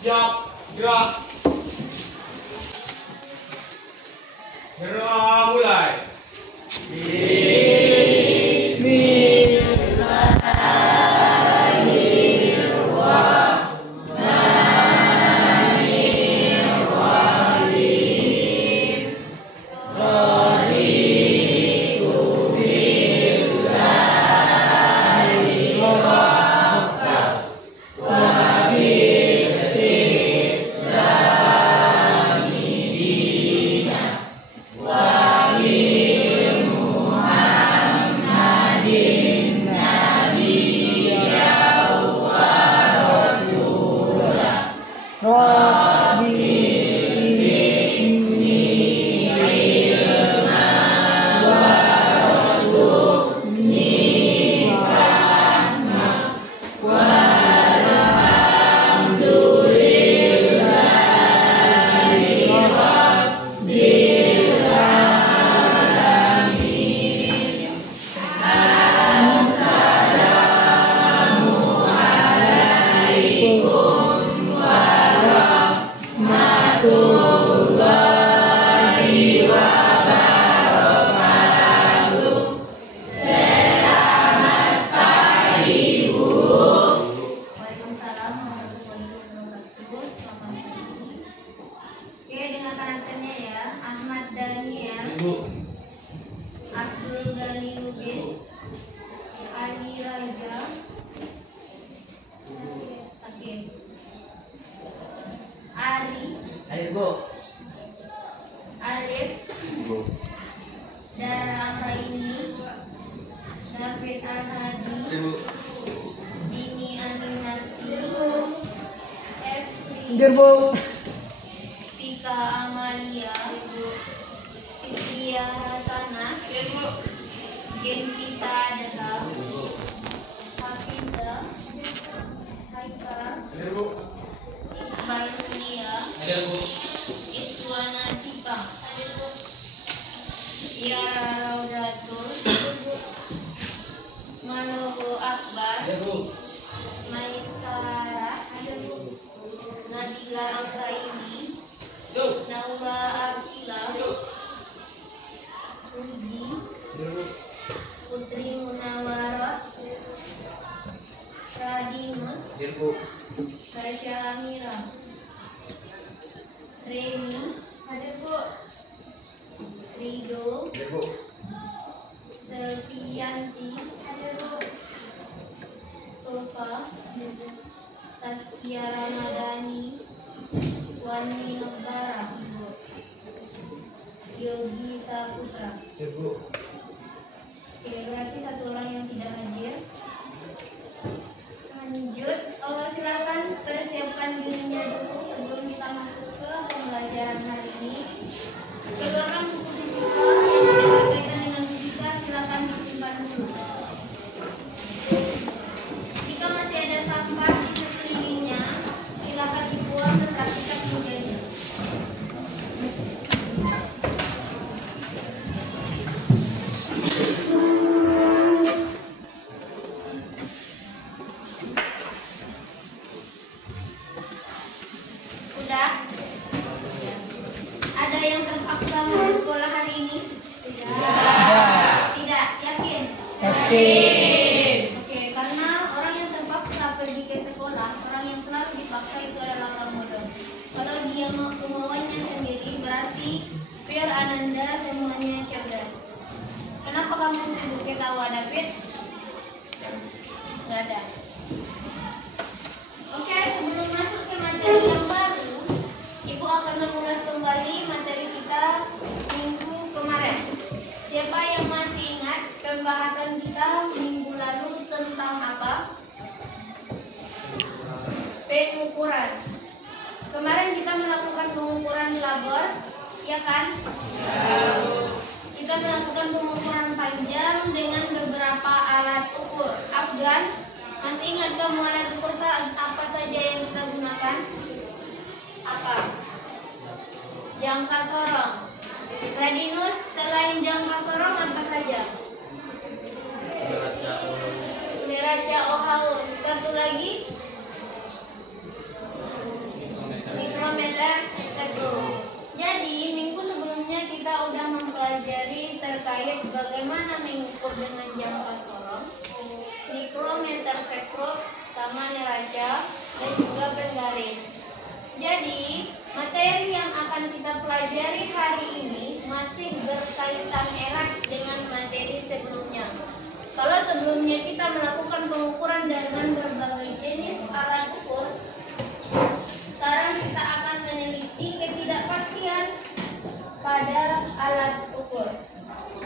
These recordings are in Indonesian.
Siap, gerak. Gerak mulai. Arif, Dara Amraini, David Arhadi, Dini Aminati, Efri, Pika Amalia, Fitria Hasanah, Gensita Adha, Hafiza, Haika, Iqbal Mulia, Iswana Tipa, Yara Raudatul, Maloho Akbar, Maisara, Nabila Amraini, Naura Akila, Uji, Putri Munawara, Radimus, Rasya Amira, Reni, Rido, Selvianti, Sofa, Taskia Ramadhani, Wani Nogara, Yogi Saputra. Oke, berarti satu orang yang tidak hadir. Lanjut, silakan persiapkan dirinya dulu sebelum kita masuk ke pembelajaran hari ini. Keluarkan buku fisika yang ada berkaitan dengan fisika, silakan disimpan dulu. Jika masih ada sampah di sekelilingnya, silakan dibuang dan rapikan mejanya. Udah? Ada yang terpaksa masuk sekolah hari ini? Tidak, yakin? Yakin. Oke, karena orang yang terpaksa pergi ke sekolah, orang yang selalu dipaksa itu adalah orang bodoh. Kalau dia mau kemauannya sendiri, berarti pure Ananda semuanya cerdas. Kenapa kamu sibuk ketawa, David? Gak ada. Oke, sebelum masuk ke materi yang baru, Ibu akan mengulas kembali materi kita minggu kemarin. Siapa yang masih ingat pembahasan kita minggu lalu tentang apa? Pengukuran. Kemarin kita melakukan pengukuran labor, ya kan? Kita melakukan pengukuran panjang dengan beberapa alat ukur. Afgan, masih ingat kamu alat ukur apa saja yang kita gunakan? Apa? Jangka sorong. Radinus, selain jangka sorong apa saja? Neraca Ohaus. Satu lagi? bagaimana mengukur dengan jangka sorong, mikrometer sekrup, sama neraca, dan juga penggaris. Jadi, materi yang akan kita pelajari hari ini masih berkaitan erat dengan materi sebelumnya. Kalau sebelumnya kita melakukan pengukuran dengan berbagai jenis alat ukur, sekarang kita akan meneliti ketidakpastian pada alat ukur.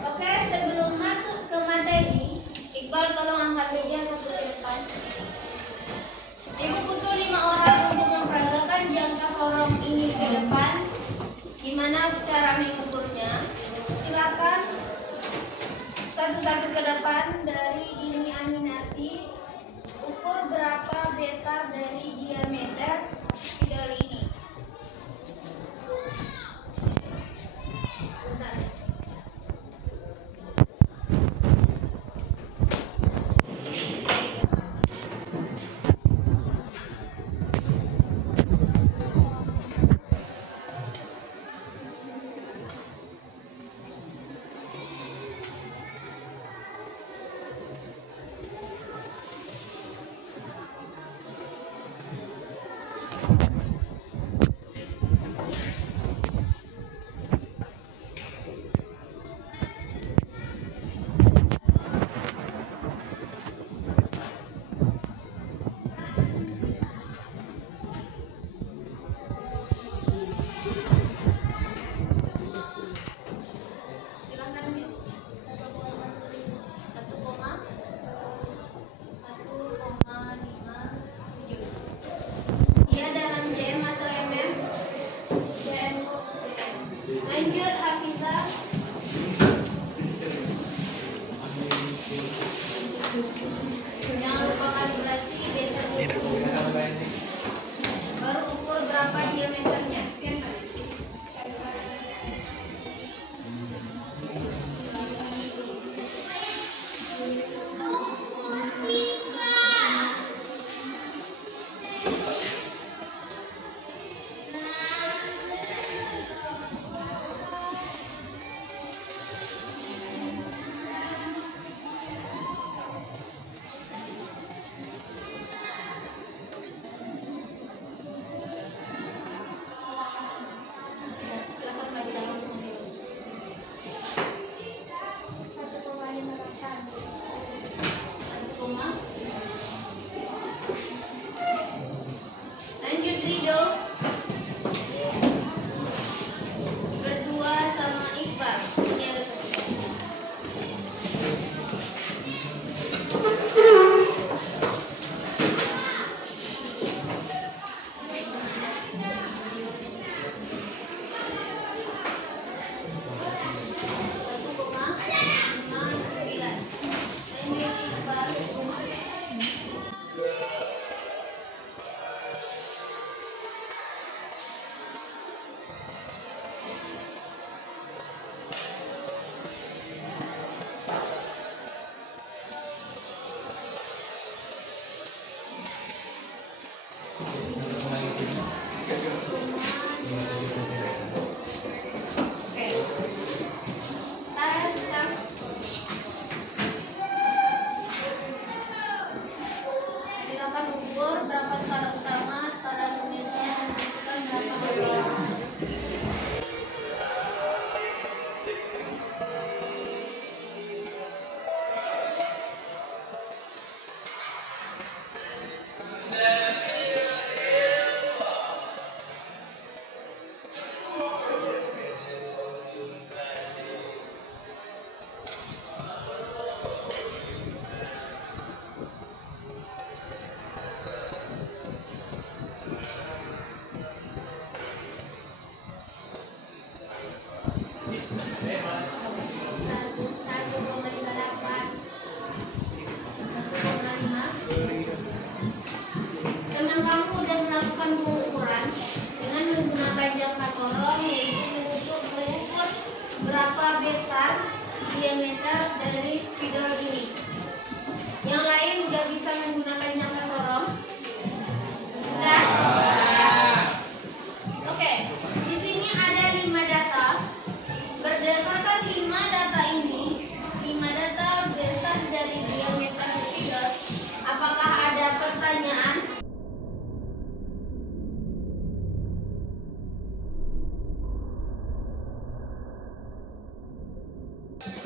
Oke, sebelum masuk ke materi, Iqbal tolong angkat meja satu ke depan. Ibu butuh 5 orang untuk memperagakan jangka sorong ini ke depan. Gimana cara mengukurnya? Silakan satu-satu ke depan. Dari ini Aminati, ukur berapa besar dari diameter spidol ini. Bentar.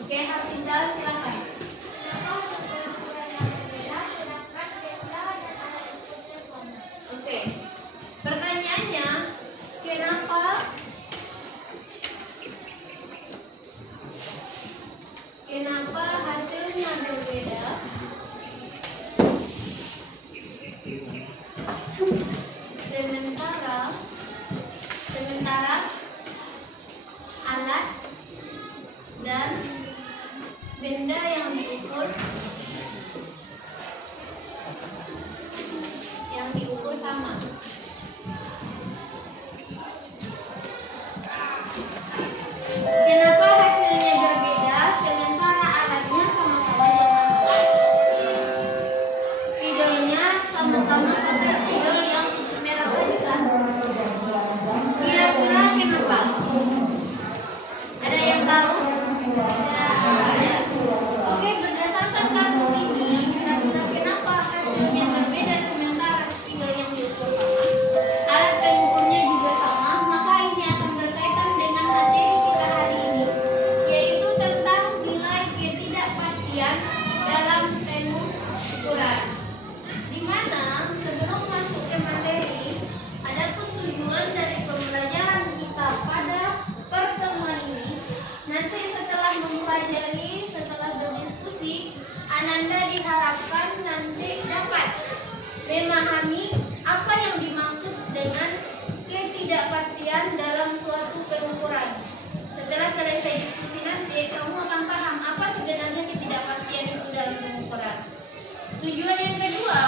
Oke, Hafizah silakan. Oke, pertanyaannya, kenapa hasilnya berbeda? Sementara alat dan benda yang diukur sama. Kenapa hasilnya berbeda sementara alatnya sama-sama jam pasokan? Spidolnya sama-sama pakai spidol yang merah tadi kan? Kira-kira kenapa? Ada yang tahu? Ada. Oke, berdasarkan kasus ini, kira-kira kenapa hasilnya berbeda sementara spidol yang diukur sama, alat pengukurnya juga sama? Maka ini akan berkaitan dengan materi kita hari ini, yaitu tentang nilai ketidakpastian dalam pengukuran. Di mana sebelum masuk ke materi, adapun tujuan dari pembelajaran kita pada pertemuan ini, nanti setelah mempelajari, setelah berdiskusi, Ananda diharapkan nanti dapat memahami apa yang dimaksud dengan ketidakpastian dalam suatu pengukuran. Setelah selesai diskusi nanti, kamu akan paham apa sebenarnya ketidakpastian itu dalam pengukuran. Tujuan yang kedua,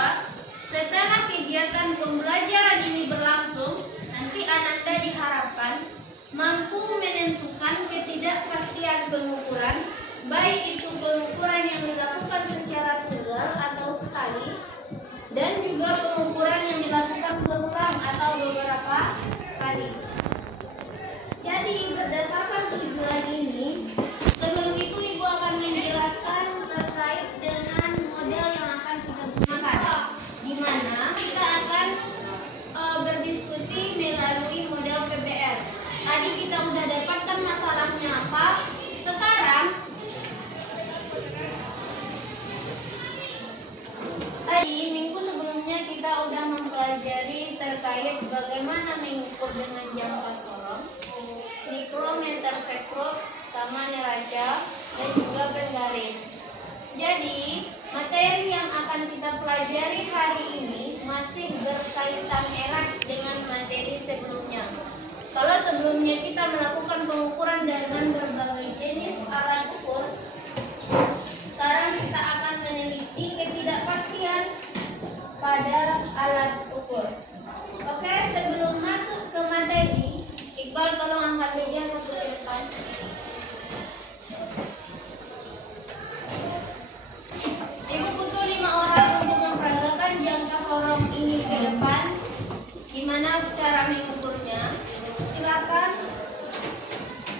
setelah kegiatan pembelajaran ini berlangsung, nanti Ananda diharapkan mampu menentukan ketidakpastian pengukuran, baik itu pengukuran yang dilakukan secara tunggal atau sekali, dan juga pengukuran yang dilakukan berulang atau beberapa kali. Jadi berdasarkan tujuan ini, sebelum itu Ibu akan menjelaskan terkait dengan model yang akan kita gunakan, di mana kita akan berdiskusi melalui model PBR. Tadi kita udah dapatkan masalahnya apa. Sekarang tadi minggu sebelumnya kita udah mempelajari terkait bagaimana mengukur dengan jangka sorong, mikrometer sekrup, sama neraca, dan juga penggaris. Jadi materi yang akan kita pelajari hari ini masih berkaitan erat dengan materi sebelumnya. Kalau sebelumnya kita melakukan pengukuran dengan berbagai jenis alat ukur, sekarang kita akan meneliti ketidakpastian pada alat ukur. Oke, sebelum masuk ke materi, Iqbal tolong angkat meja satu ke depan. Ibu butuh 5 orang untuk memperagakan jangka sorong ini ke depan. Gimana cara mengukurnya? Silakan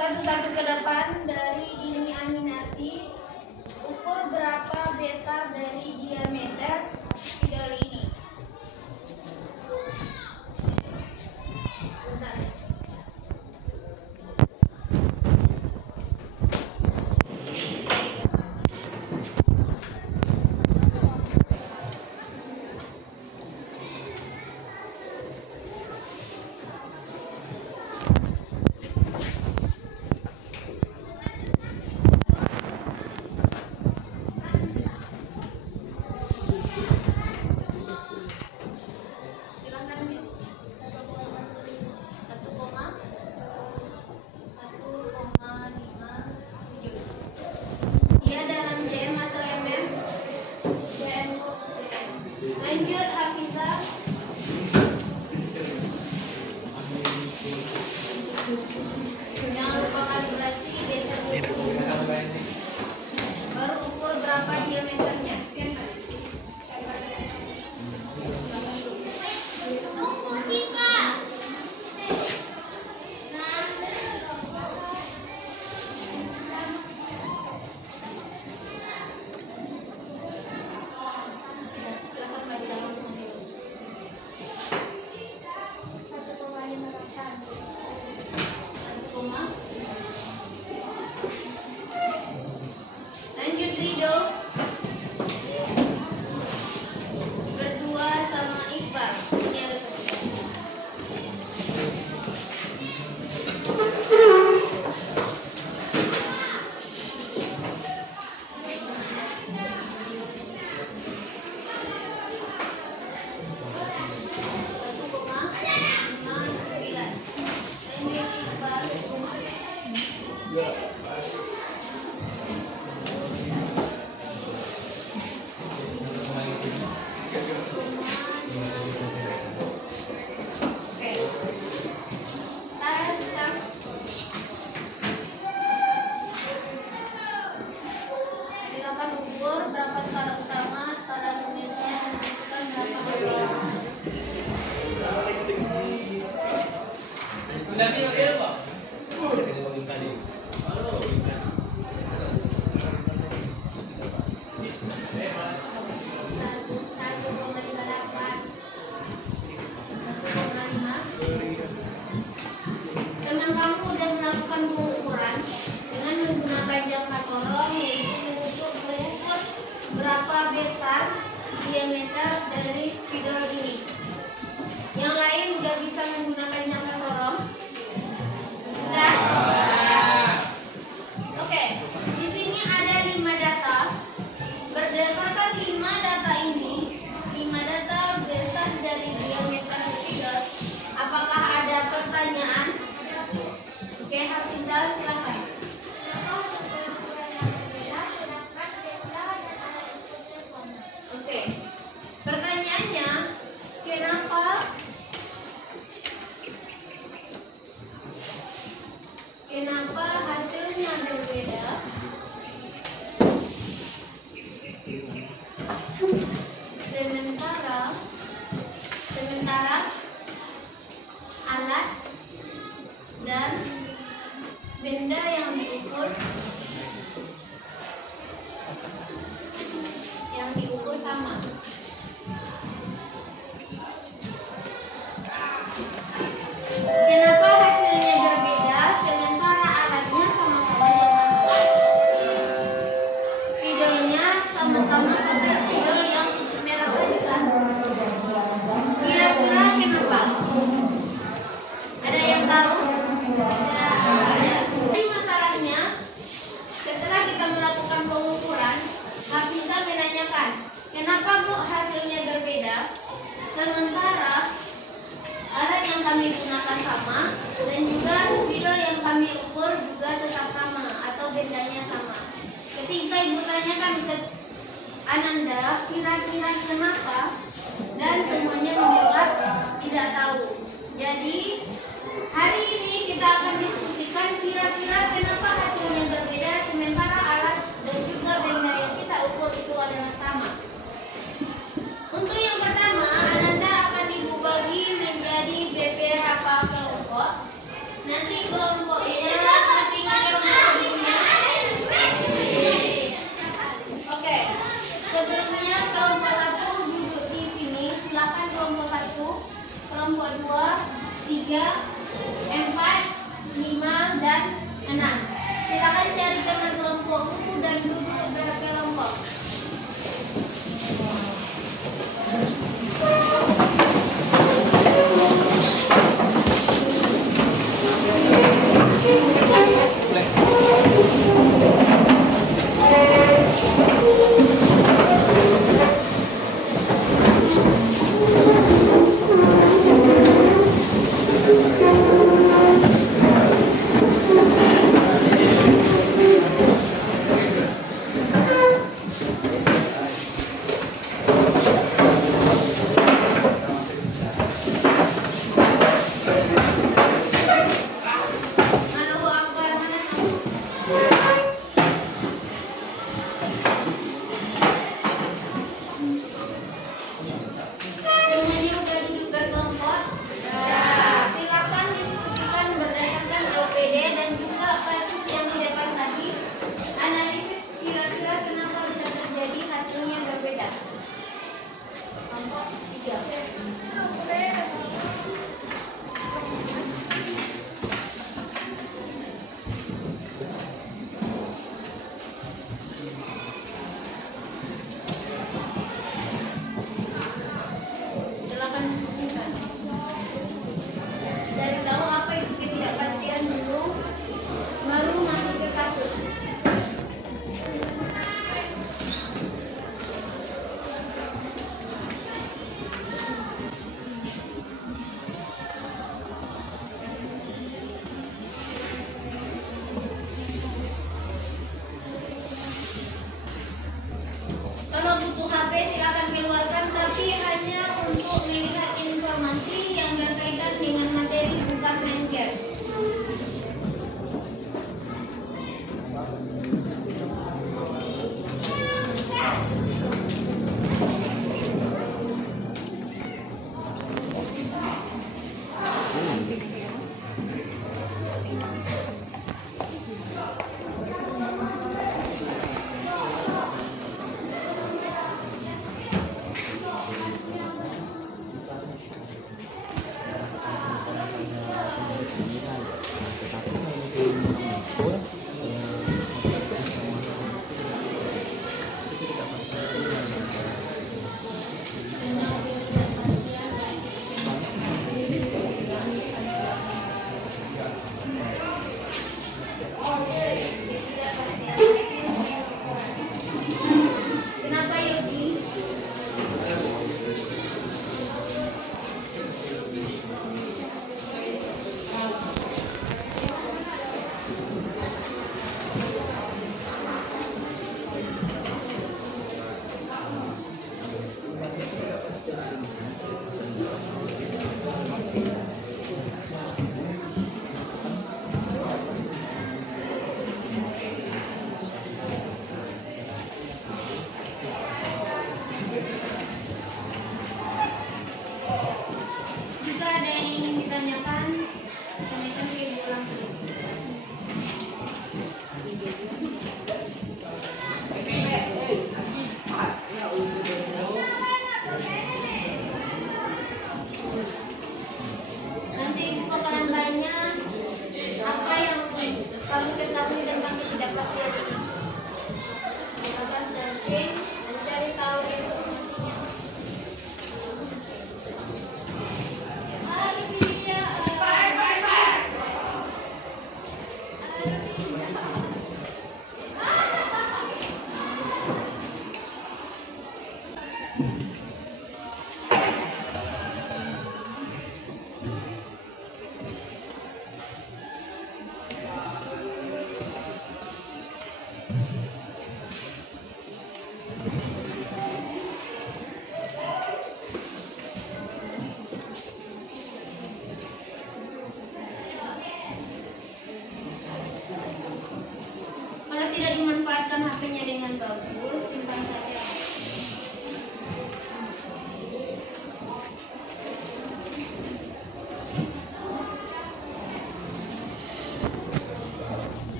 satu-satu ke depan. Dari ini Aminati, ukur berapa besar dari diameter spidol ini. Teman kamu udah melakukan pengukuran dengan menggunakan jangka tolong, yaitu mengukur berapa besar diameter dari spidol ini. Yang lain udah bisa menggunakan jangka sorong? Udah? Oke, di sini ada 5 data. Berdasarkan 5 data ini, 5 data besar dari diameter spidol, apakah ada pertanyaan? Oke, Hafizah silakan. Oke, pertanyaannya, kenapa hasilnya berbeda? Sementara alat dan benda yang diukur sama. Kenapa hasilnya berbeda sementara alatnya sama-sama jangka sorong? Spidolnya sama-sama pakai spidol yang merah tadi kan? Kira-kira kenapa? Ada yang tahu? Ada. Jadi masalahnya, setelah kita melakukan pengukuran, Hafizah menanyakan, kenapa Bu hasilnya berbeda? Sementara alat yang kami gunakan sama dan juga spidol yang kami ukur juga tetap sama atau bendanya sama. Ketika Ibu tanyakan ke Ananda, kira-kira kenapa? Dan semuanya menjawab tidak tahu. Jadi hari ini kita akan diskusikan kira-kira kenapa hasilnya berbeda sementara alat dan juga benda yang kita ukur itu adalah sama. Untuk yang pertama, Ananda akan Ibu bagi menjadi beberapa kelompok. Nanti kelompoknya masih ingat kelompok sebelumnya? Oke. Sebelumnya kelompok 1 duduk di sini. Silakan kelompok 1, kelompok 2, 3, 4, 5 dan 6. Silakan cari teman kelompokmu dan duduk berkelompok.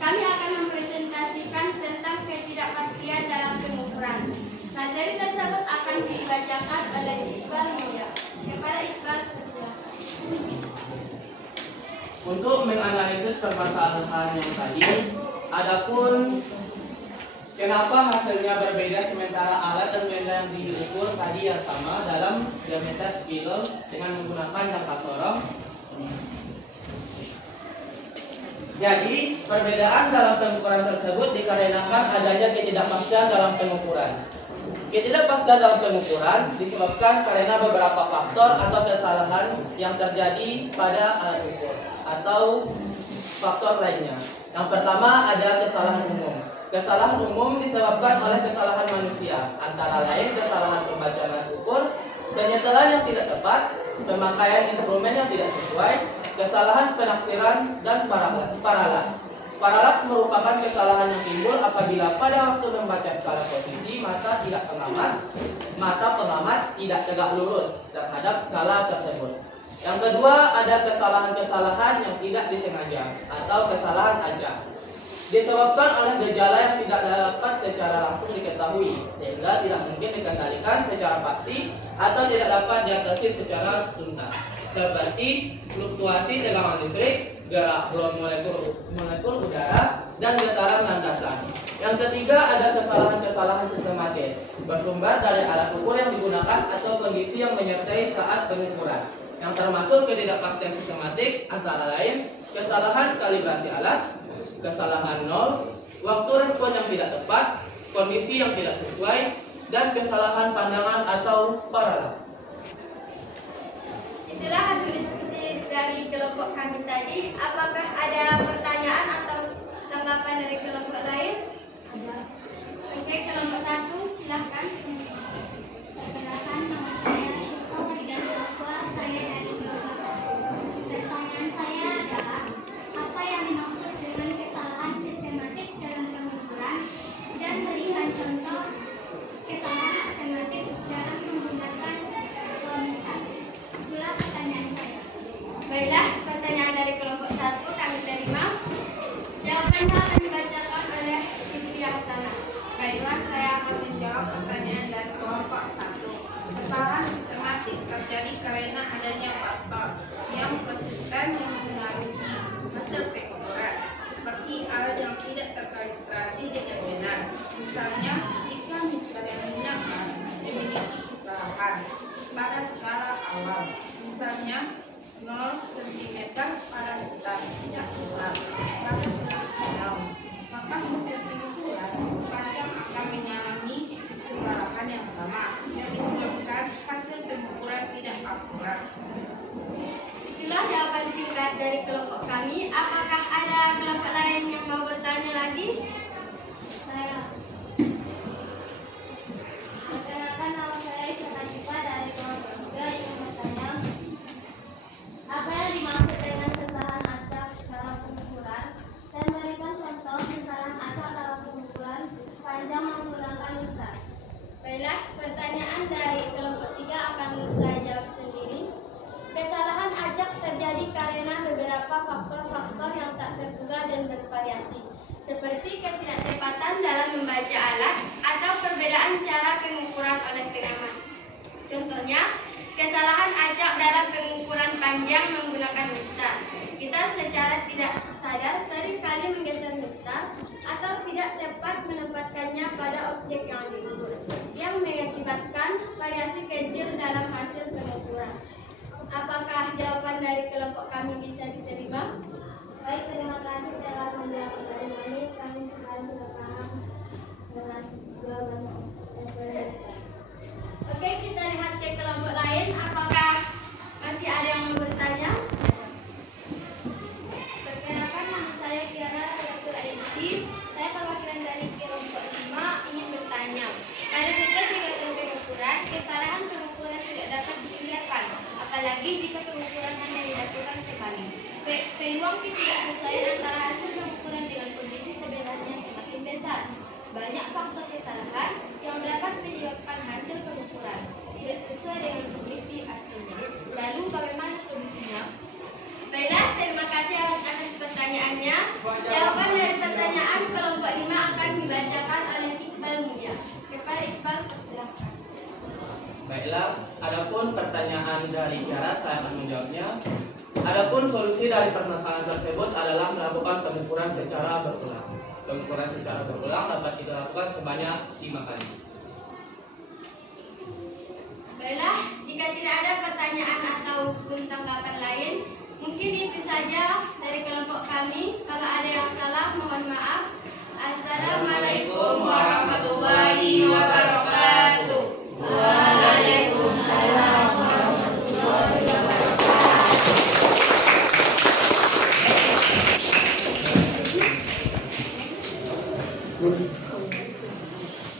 Kami akan mempresentasikan tentang ketidakpastian dalam pengukuran. Materi tersebut akan dibacakan oleh Iqbal Mulia. Kepada Iqbal, persilakan. Untuk menganalisis permasalahan yang tadi, adapun kenapa hasilnya berbeda sementara alat dan benda yang diukur tadi yang sama dalam diameter spidol dengan menggunakan jangka sorong. Jadi, perbedaan dalam pengukuran tersebut dikarenakan adanya ketidakpastian dalam pengukuran. Ketidakpastian dalam pengukuran disebabkan karena beberapa faktor atau kesalahan yang terjadi pada alat ukur atau faktor lainnya. Yang pertama ada kesalahan umum. Kesalahan umum disebabkan oleh kesalahan manusia, antara lain kesalahan pembacaan alat ukur, penyetelan yang tidak tepat, pemakaian instrumen yang tidak sesuai, kesalahan penaksiran, dan paralaks. Paralaks merupakan kesalahan yang timbul apabila pada waktu membaca skala posisi mata pengamat tidak tegak lurus terhadap skala tersebut. Yang kedua ada kesalahan-kesalahan yang tidak disengaja atau kesalahan acak. Disebabkan oleh gejala yang tidak dapat secara langsung diketahui sehingga tidak mungkin dikendalikan secara pasti atau tidak dapat diatasi secara tuntas, seperti fluktuasi tegangan listrik, gerak blok molekul udara, dan getaran landasan. Yang ketiga ada kesalahan-kesalahan sistematis bersumber dari alat ukur yang digunakan atau kondisi yang menyertai saat pengukuran, yang termasuk ketidakpastian sistematik antara lain kesalahan kalibrasi alat, kesalahan nol, waktu respon yang tidak tepat, kondisi yang tidak sesuai, dan kesalahan pandangan atau paralaks. Itulah hasil diskusi dari kelompok kami tadi. Apakah ada pertanyaan atau tanggapan pada skala alam. Misalnya 0 cm pada instan yang kurang pada posisi down. Maka setiap pengukuran panjang akan mengalami kesalahan yang sama yang menyebabkan hasil pengukuran tidak akurat. Itulah jawaban singkat dari kelompok kami. Apakah ada kelompok lain yang mau bertanya lagi? Saya. Perkenalkan, nama saya Isyahanifah dari kelompok 3 yang bertanya, apa yang dimaksud dengan kesalahan acak dalam pengukuran, dan berikan contoh kesalahan acak dalam pengukuran panjang menggunakan instan. Baiklah, pertanyaan dari kelompok 3 akan saya jawab sendiri. Kesalahan acak terjadi karena beberapa faktor-faktor yang tak terduga dan bervariasi, seperti ketidaktepatan dalam membaca alat atau perbedaan cara pengukuran oleh pengamat. Contohnya, kesalahan acak dalam pengukuran panjang menggunakan mistar. Kita secara tidak sadar seringkali menggeser mistar atau tidak tepat menempatkannya pada objek yang diukur, yang mengakibatkan variasi kecil dalam hasil pengukuran. Apakah jawaban dari kelompok kami bisa diterima? Baik, terima kasih telah menjawab pertanyaan kami. Kami sekarang sudah paham dengan jawaban kita. Oke, kita lihat ke kelompok lain. Apakah masih ada yang mau bertanya? Perkenalkan, nama saya Kiara Ratul Aidisi. Saya perwakilan dari kelompok 5 ingin bertanya. Pada tugas pengukuran, kesalahan pengukuran tidak dapat dihindarkan, apalagi jika pengukuran hanya dilakukan sekali. Peluang ketidaksesuaian antara hasil pengukuran dengan kondisi sebenarnya semakin besar. Banyak faktor kesalahan yang dapat menyebabkan hasil pengukuran tidak sesuai dengan kondisi aslinya. Lalu bagaimana solusinya? Baiklah, terima kasih atas pertanyaannya. Jawaban dari pertanyaan kelompok 5 akan dibacakan oleh Iqbal Mulia. Kepada Iqbal, silakan. Baiklah, adapun pertanyaan dari Kiara, saya akan menjawabnya. Adapun solusi dari permasalahan tersebut adalah melakukan pengukuran secara berulang. Pengukuran secara berulang dapat dilakukan sebanyak 5 kali. Baiklah, jika tidak ada pertanyaan ataupun tanggapan lain, mungkin itu saja dari kelompok kami. Kalau ada yang salah, mohon maaf. Assalamualaikum warahmatullahi wabarakatuh. Waalaikumsalam warahmatullahi wabarakatuh.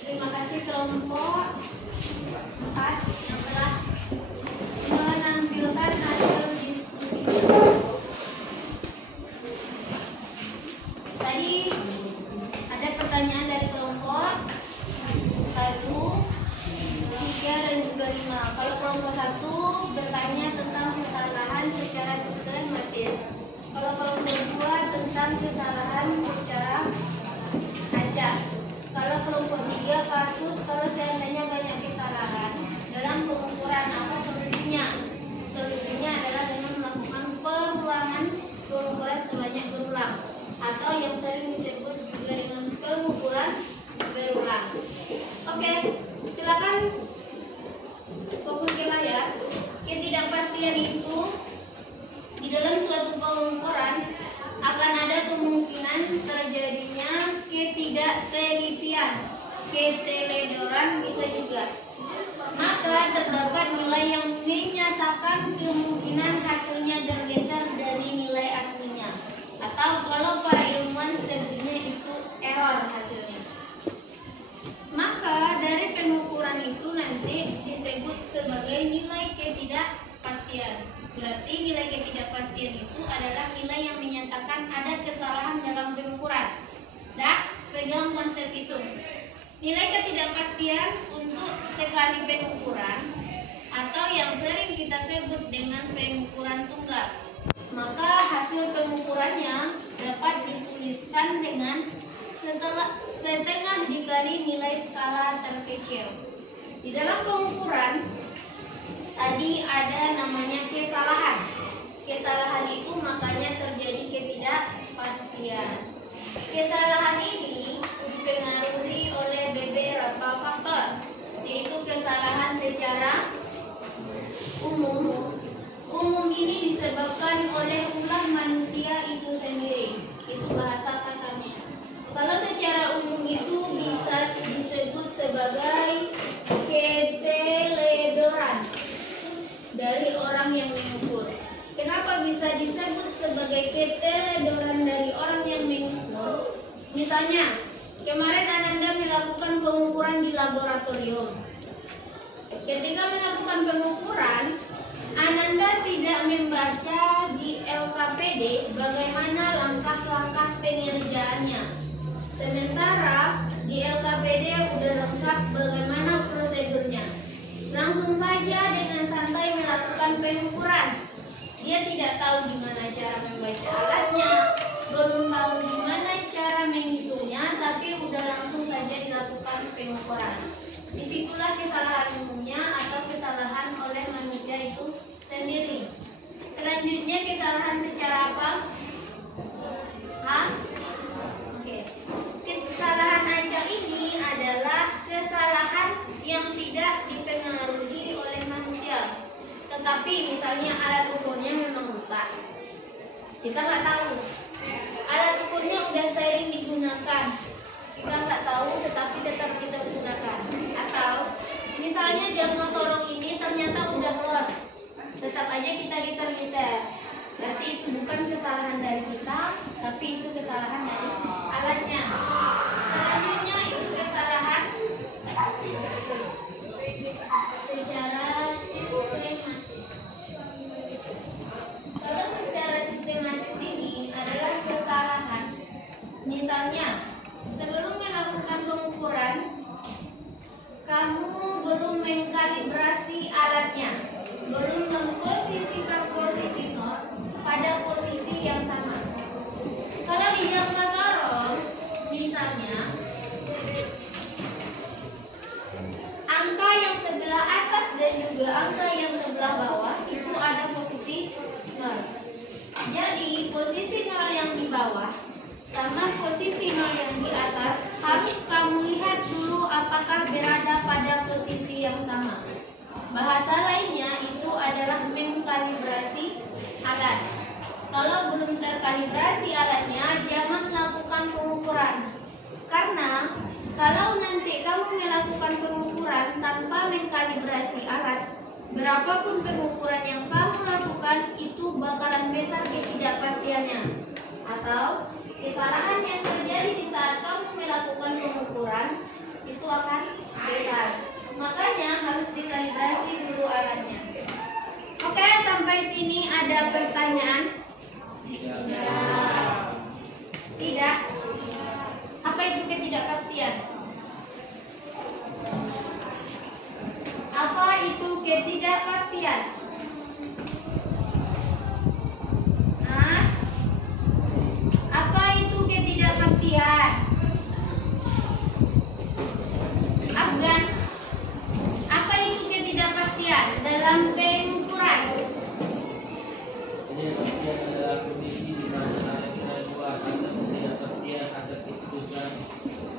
Terima kasih kelompok 4 yang telah menampilkan hasil diskusinya. Tadi ada pertanyaan dari kelompok 1, 3, dan juga 5. Kalau kelompok 1 bertanya tentang kesalahan secara sistematis. Kalau kelompok 2 tentang kesalahan secara acak. Kalau kelompok 3 kasus kalau seandainya banyak kesalahan dalam pengukuran, apa solusinya? Solusinya adalah dengan melakukan pengulangan pengukuran sebanyak berulang, atau yang sering disebut juga dengan pengukuran berulang. Oke, silakan fokus ke layar. Ketidakpastian itu di dalam suatu pengukuran akan ada kemungkinan terjadinya ketidaktelitian, keteledoran bisa juga. Maka terdapat nilai yang menyatakan kemungkinan hasilnya bergeser dari nilai aslinya, atau kalau para ilmuwan sebutnya itu error hasilnya. Maka dari pengukuran itu nanti disebut sebagai nilai ketidakpastian. Berarti nilai ketidakpastian itu adalah nilai yang menyatakan ada kesalahan dalam pengukuran. Dah, pegang konsep itu. Nilai ketidakpastian untuk sekali pengukuran atau yang sering kita sebut dengan pengukuran tunggal. Maka hasil pengukurannya dapat dituliskan dengan setengah dikali nilai skala terkecil. Di dalam pengukuran tadi ada namanya kesalahan. Kesalahan itu makanya terjadi ketidakpastian. Kesalahan ini dipengaruhi oleh beberapa faktor, yaitu kesalahan secara Misalnya, kemarin Ananda melakukan pengukuran di laboratorium. Ketika melakukan pengukuran, Ananda tidak membaca di LKPD bagaimana langkah-langkah pengerjaannya. Sementara di LKPD udah lengkap bagaimana prosedurnya. Langsung saja dengan santai melakukan pengukuran. Dia tidak tahu gimana cara membaca alatnya, belum tahu gimana cara menghitungnya, tapi udah langsung saja dilakukan pengukuran. Disitulah kesalahan umumnya atau kesalahan oleh manusia itu sendiri. Selanjutnya kesalahan secara apa? Oke. Kesalahan acak ini adalah kesalahan yang tidak dipengaruhi oleh manusia. Tetapi misalnya alat ukurnya memang rusak, kita nggak tahu. Alat ukurnya udah sering digunakan, kita nggak tahu, tetapi tetap kita gunakan. Atau misalnya jam sorong ini ternyata udah los, tetap aja kita geser-geser. Berarti itu bukan kesalahan dari kita, tapi itu kesalahan dari alatnya. Selanjutnya itu kesalahan secara sistematis. Kalau secara sistematis ini adalah kesalahan. Misalnya, sebelum melakukan pengukuran, kamu belum mengkalibrasi alatnya, belum memposisikan posisitor pada posisi yang sama. Kalau di jam sorong, misalnya, angka yang sebelah atas dan juga angka yang sebelah bawah itu ada posisi 0. Jadi posisi 0 yang di bawah sama posisi 0 yang di atas harus kamu lihat dulu apakah berada pada posisi yang sama. Bahasa lainnya itu adalah mengkalibrasi alat. Kalau belum terkalibrasi alatnya, jangan lakukan pengukuran. Karena kalau nanti kamu melakukan pengukuran tanpa mengkalibrasi alat, berapapun pengukuran yang kamu lakukan itu bakalan besar ketidakpastiannya. Atau kesalahan yang terjadi di saat kamu melakukan pengukuran itu akan besar. Makanya harus dikalibrasi dulu alatnya. Oke, sampai sini ada pertanyaan? Tidak? Apa itu ketidakpastian? Apa itu ketidakpastian? Apa itu ketidakpastian? Afgan, apa itu ketidakpastian dalam pengukuran? Ketidakpastian adalah kondisi di mana ada keraguan atau ketidakpastian atas keputusan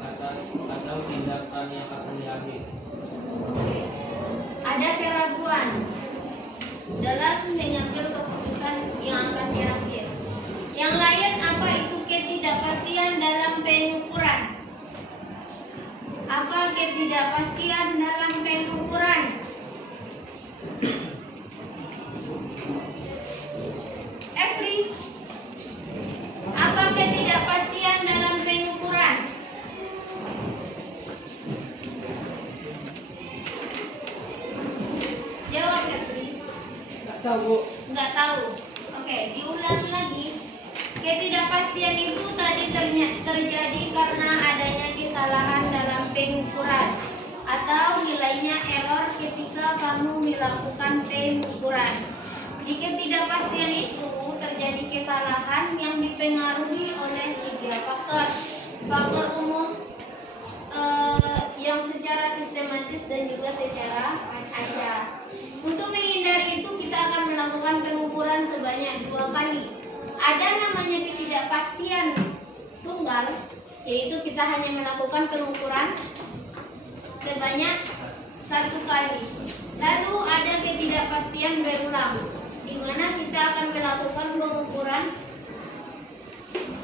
atau tindakan yang akan diambil. Ada keraguan dalam mengambil keputusan yang akan diambil. Yang lain, apa itu ketidakpastian dalam pengukuran? Apa ketidakpastian dalam pengukuran? Every, apa ketidakpastian dalam pengukuran? Jawab, Every. Nggak tahu. Nggak tahu. Oke, diulang lagi. Ketidakpastian itu tadi terjadi karena adanya kesalahan dalam pengukuran atau nilainya error ketika kamu melakukan pengukuran. Di ketidakpastian itu terjadi kesalahan yang dipengaruhi oleh 3 faktor. Faktor umum yang secara sistematis dan juga secara acak. Untuk menghindari itu kita akan melakukan pengukuran sebanyak 2 kali. Ada namanya ketidakpastian tunggal, yaitu kita hanya melakukan pengukuran sebanyak 1 kali. Lalu ada ketidakpastian berulang, di mana kita akan melakukan pengukuran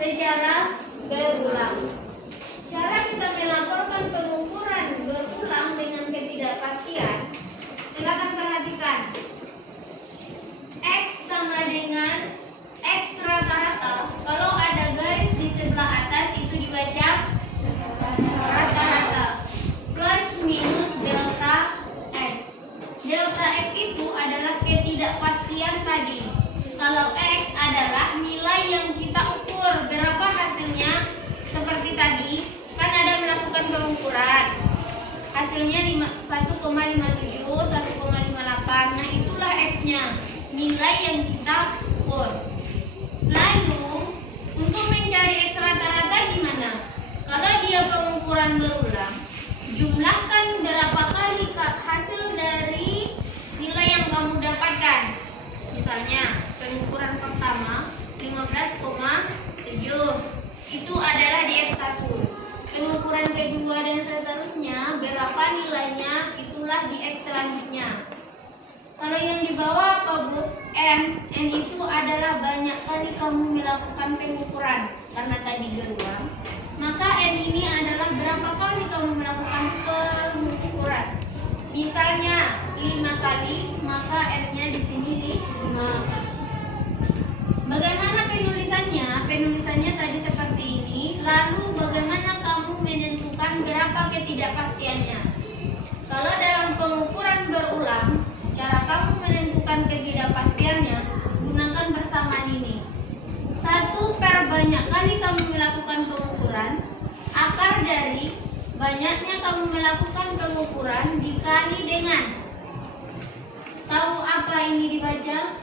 secara berulang. Cara kita melakukan pengukuran berulang dengan ketidakpastian, silakan perhatikan. X sama dengan X rata-rata. Kalau ada garis di sebelah atas itu dibaca yang kita ukur. Lalu untuk mencari X rata-rata gimana? Kalau dia pengukuran berulang, jumlahkan berapa kali hasil dari nilai yang kamu dapatkan. Misalnya pengukuran pertama 15,7 itu adalah di X1. Pengukuran kedua dan seterusnya berapa nilainya, itulah di X selanjutnya. Kalau yang di bawah apa Bu? N itu adalah banyak kali kamu melakukan pengukuran karena tadi berulang. Maka N ini adalah berapa kali kamu melakukan pengukuran. Misalnya 5 kali, maka N-nya di sini 5. Bagaimana penulisannya? Penulisannya tadi seperti ini. Lalu bagaimana kamu menentukan berapa ketidakpastiannya? Kalau dalam pengukuran berulang, cara kamu menentukan ketidakpastiannya, gunakan persamaan ini. 1 per banyak kali kamu melakukan pengukuran, akar dari banyaknya kamu melakukan pengukuran dikali dengan, tahu apa ini dibaca?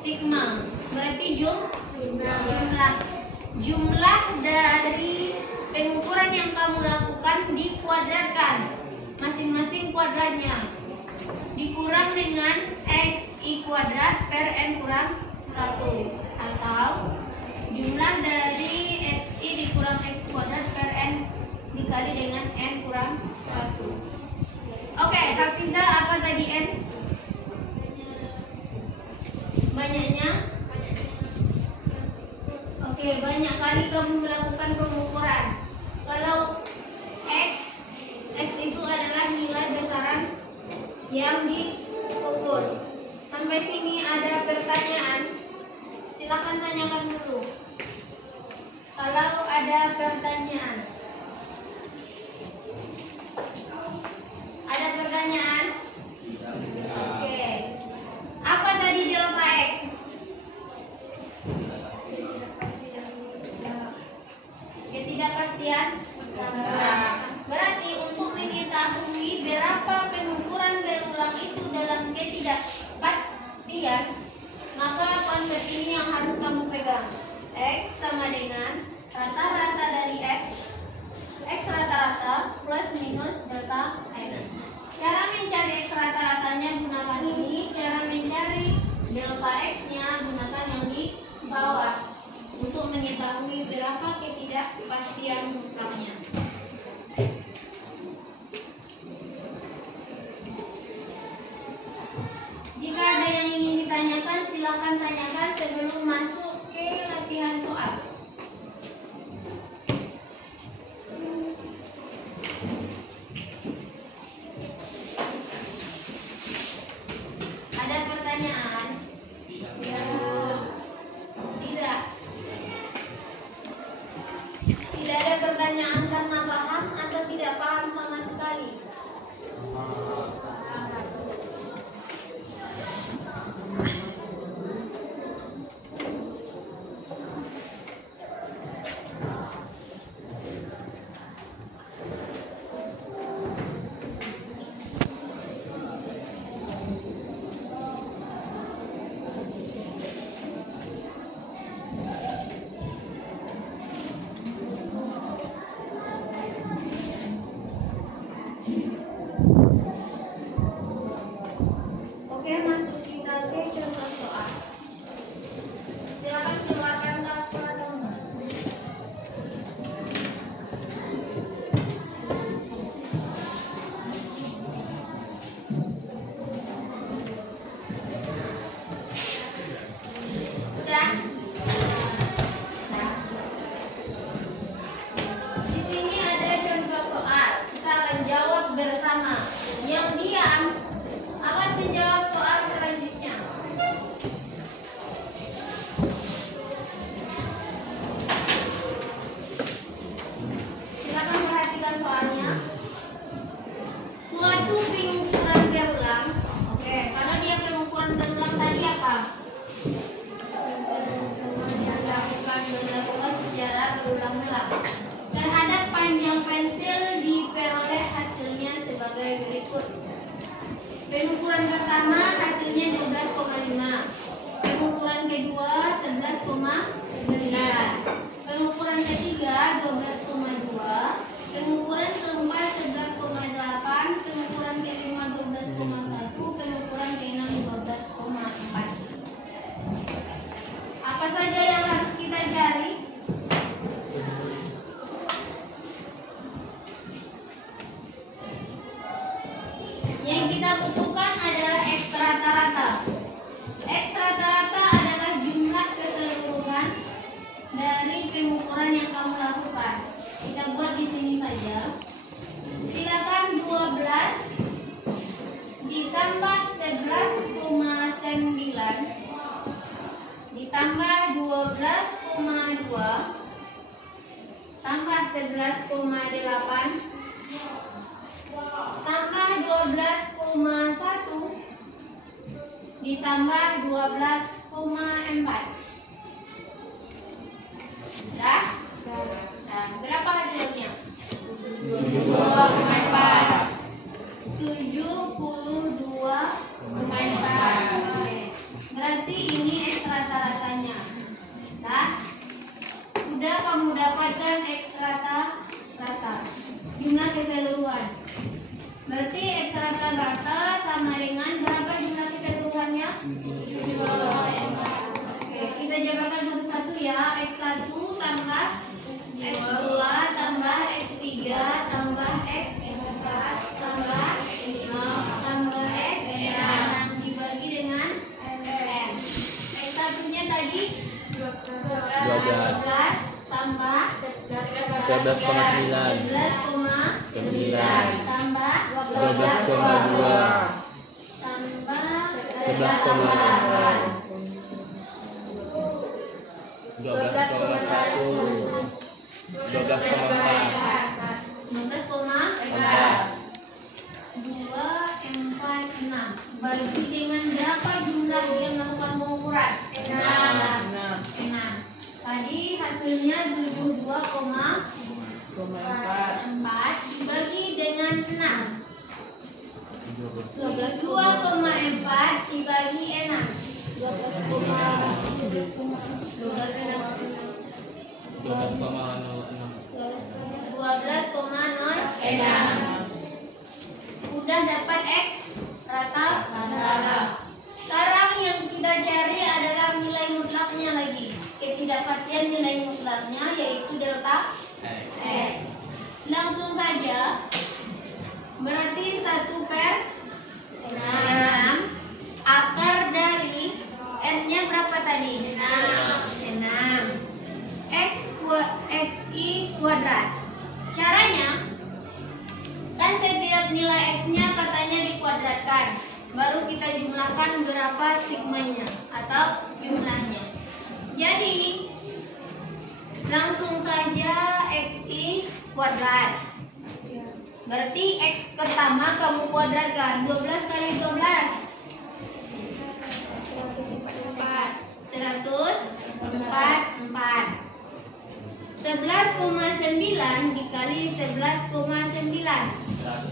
Sigma. Berarti jumlah dari pengukuran yang kamu lakukan dikuadratkan masing-masing kuadratnya, dikurang dengan XI kuadrat per N kurang 1, atau jumlah dari XI dikurang X kuadrat per N dikali dengan N kurang 1. Oke, Hafiza, apa tadi N? Banyaknya? Oke, banyak kali kamu melakukan pengukuran. Kalau X itu adalah nilai besaran yang diukur. Sampai sini ada pertanyaan? Silakan tanyakan dulu. Kalau ada pertanyaan. Ada pertanyaan? Oke. Apa tadi delta X? Ketidakpastian? Berarti untuk mengetahui berapa pengukuran berulang itu dalam ketidakpastian, maka konsep ini yang harus kamu pegang. X sama dengan rata-rata dari X rata-rata plus minus delta X. Cara mencari X rata-ratanya gunakan ini, cara mencari delta X-nya gunakan yang di bawah untuk mengetahui berapa ketidakpastian mutlaknya. Jika ada yang ingin ditanyakan, silakan tanyakan sebelum masuk ke latihan soal. Ada pertanyaan? Tidak. Tidak ada pertanyaan karena paham atau tidak paham sama sekali? Oke, masuk kita ke contoh soal. Silakan keluarkan kalkulatormu. Udah? Nah. Di sini ada contoh soal. Kita akan jawab bersama. Yang diam akan menjawab soal selanjutnya. Silakan perhatikan soalnya. Suatu pengukuran berulang. Oke, kalau dia pengukuran berulang tadi apa? Dilakukan secara berulang-ulang. Terhadap panjang pensil diperoleh hasilnya sebagai berikut. Pengukuran pertama hasilnya 12,5. kita buat di sini saja. Silakan 12 ditambah 11,9 ditambah 12,2 tambah 11,8 tambah 12,1 ditambah 12,4. Dah? Nah, berapa hasilnya? 72,4. 72,4. Berarti ini X rata-ratanya. Dah? Udah kamu dapatkan X rata-rata. Jumlah keseluruhan. Berarti X rata-rata sama dengan berapa jumlah keseluruhannya? 72,4. Oke, kita jabarkan satu-satu ya. X1 tambah X2 tambah X3 tambah X4 tambah X5 tambah X6 dibagi dengan N. X1-nya tadi 12 tambah 11,9 tambah 12,2 tambah 11,8 12,1 12,4 246 bagi dengan berapa jumlah yang melakukan pengukuran? 6. Tadi hasilnya 72,4 dibagi dengan 6. 2,4 dibagi 6. 12,06. Udah dapat X rata. Sekarang yang kita cari adalah nilai mutlaknya lagi. Ketidakpastian nilai mutlaknya yaitu delta X. Langsung saja. Berarti 1/6 akar dari N-nya berapa tadi? 6. XI kuadrat. Caranya kan setiap nilai X-nya katanya dikuadratkan. Baru kita jumlahkan berapa sigmanya atau jumlahnya. Jadi langsung saja XI kuadrat. Berarti X pertama kamu kuadratkan. 12 kali 12 144. 11,9 dikali 11,9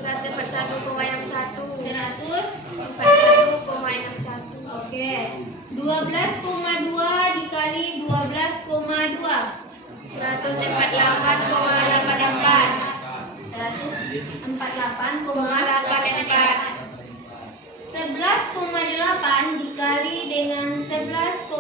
141,1 Oke. 12,2 dikali 12,2 148,84 148,84. 11,8 dikali dengan 11,8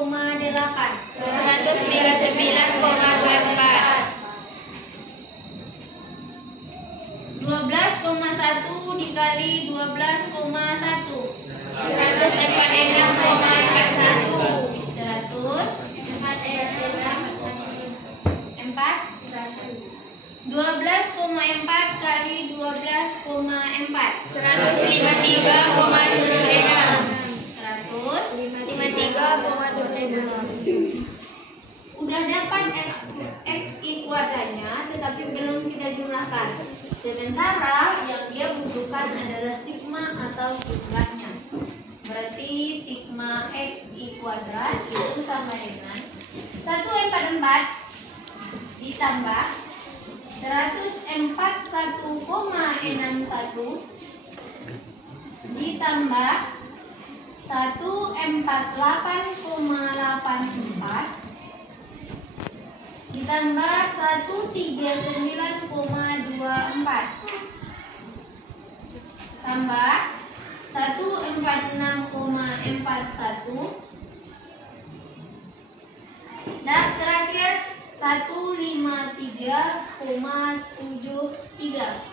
139,24 12,1 dikali 12,1 12,4 kali 12,4 153,76 Udah dapat XI kuadratnya, tetapi belum kita jumlahkan. Sementara yang dia butuhkan adalah sigma atau jumlahnya. Berarti sigma XI kuadrat itu sama dengan 144 ditambah 141,61 ditambah 148,84 ditambah 139,24 tambah 146,41 dan terakhir 153,73.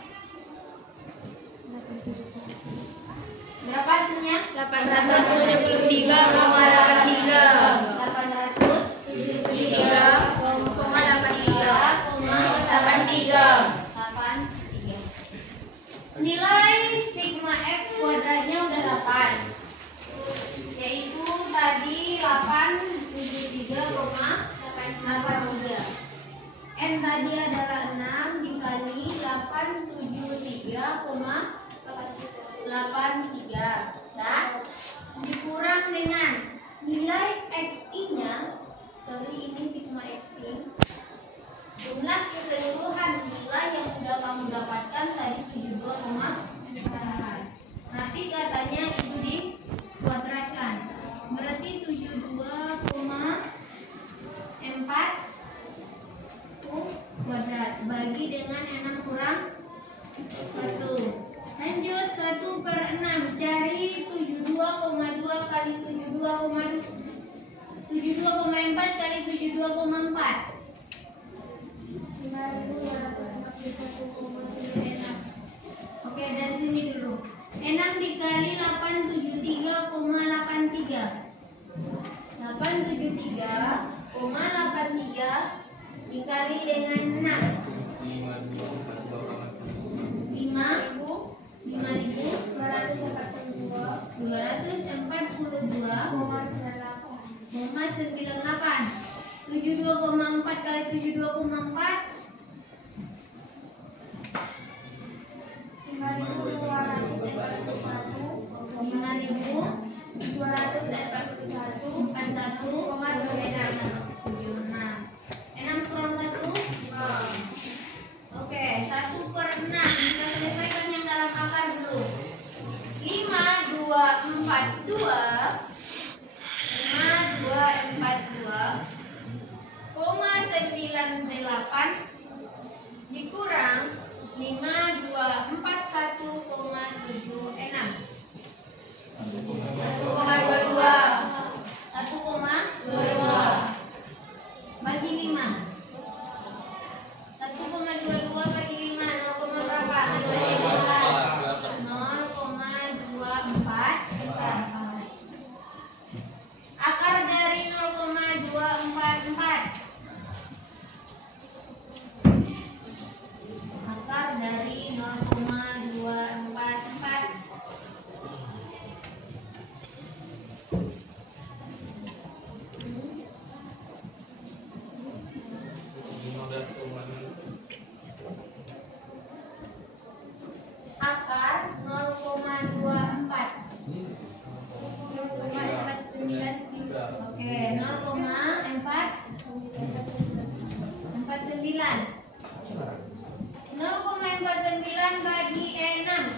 Berapa hasilnya? 873,83 873,83 yaitu tadi 873,83. N tadi adalah 6 dikali 873,83. Nah, dikurang dengan nilai XI-nya, ini sigma XI, jumlah keseluruhan nilai yang sudah kamu dapatkan tadi 72,4. Tapi katanya itu dikuadratkan. Berarti 72,4 kuadrat bagi dengan 6 kurang 1. Lanjut 1/6. Cari 72,2 kali 72,4 kali 72,4. 5.241,6. Oke, dari sini dulu. 6 dikali 873,83. 873,83 dikali dengan 6. 5.242,98. 72,4 kali 72,4 6 kurang 1. Oke, 1/6. Kita selesaikan yang dalam akar dulu. 5.242,98 dikurang 5.241,76. 1,22 bagi 5. 1,22 bagi 5 0, berapa? 0,24. Akar dari 0,244. Akar dari 0,244. Akar 0,24. Oke, 0,449. 0,49 bagi 6.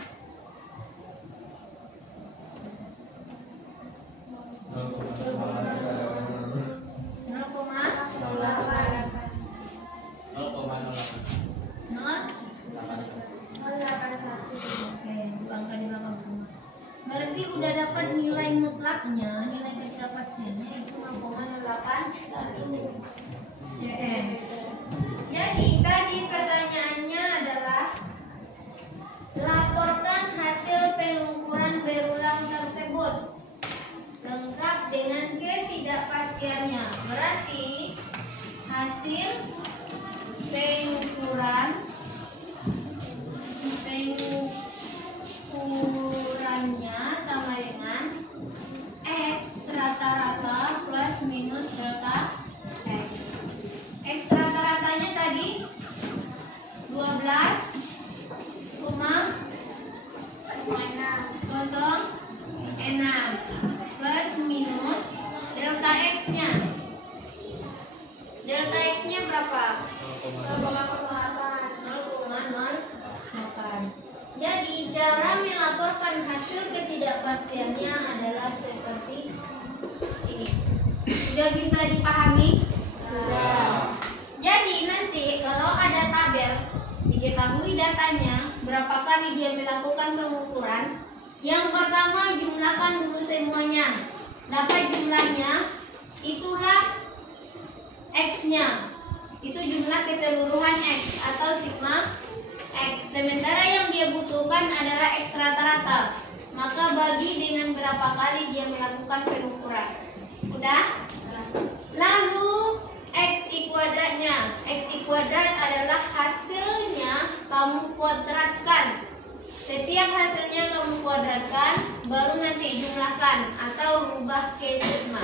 0,081. Oke, angka di belakang rumah. Berarti udah dapat nilai mutlaknya, nilai ketidakpastiannya itu 0,081 JM. Jadi tadi pertanyaannya adalah laporkan hasil pengukuran berulang tersebut lengkap dengan ketidakpastiannya. Berarti hasil pengukurannya sama dengan X rata-rata plus minus delta X. X rata-ratanya tadi 12,06 plus minus delta X-nya. Delta X-nya berapa? 0,08. Jadi cara melaporkan hasil ketidakpastiannya adalah seperti ini. Sudah bisa dipahami? Sudah. Jadi nanti kalau ada tabel diketahui datanya berapa kali dia melakukan pengukuran. Yang pertama jumlahkan dulu semuanya. Dapat jumlahnya, itulah X-nya. Itu jumlah keseluruhan X atau sigma X. Sementara yang dia butuhkan adalah X rata-rata. Maka bagi dengan berapa kali dia melakukan pengukuran. Udah? Lalu X kuadratnya. X kuadrat adalah hasilnya kamu kuadratkan. Setiap hasilnya kamu kuadratkan baru nanti jumlahkan atau rubah ke sigma.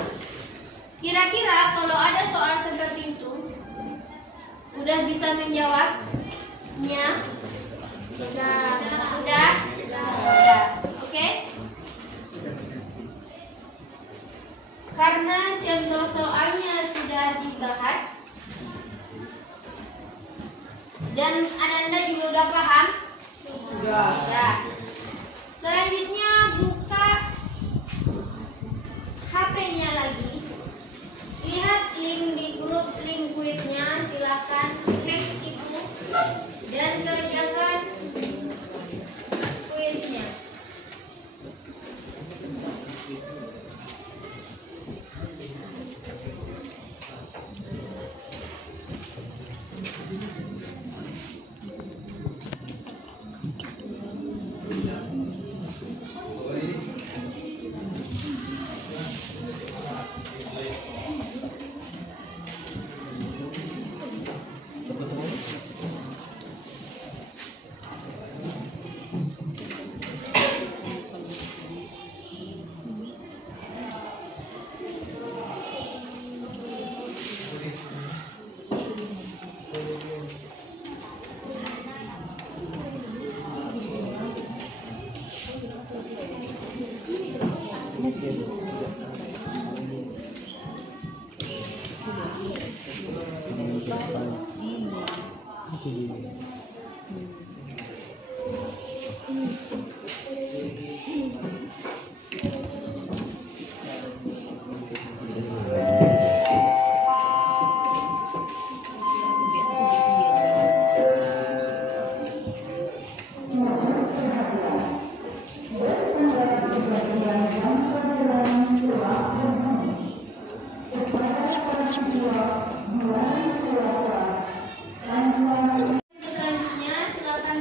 Kira-kira kalau ada soal seperti itu, udah bisa menjawabnya? Udah? Oke? Karena contoh soalnya sudah dibahas dan Ananda juga udah paham? Udah. Selanjutnya buka HP-nya lagi. Lihat link di grup link kuisnya, silakan klik itu dan kerjakan kuisnya. Selanjutnya silakan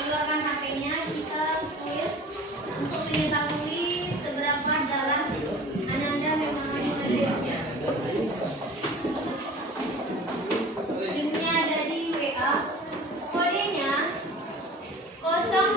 keluarkan HP-nya, kita kuis untuk mengetahui seberapa dalam Ananda memahami materinya. Linknya ada di WA, kodenya 0932.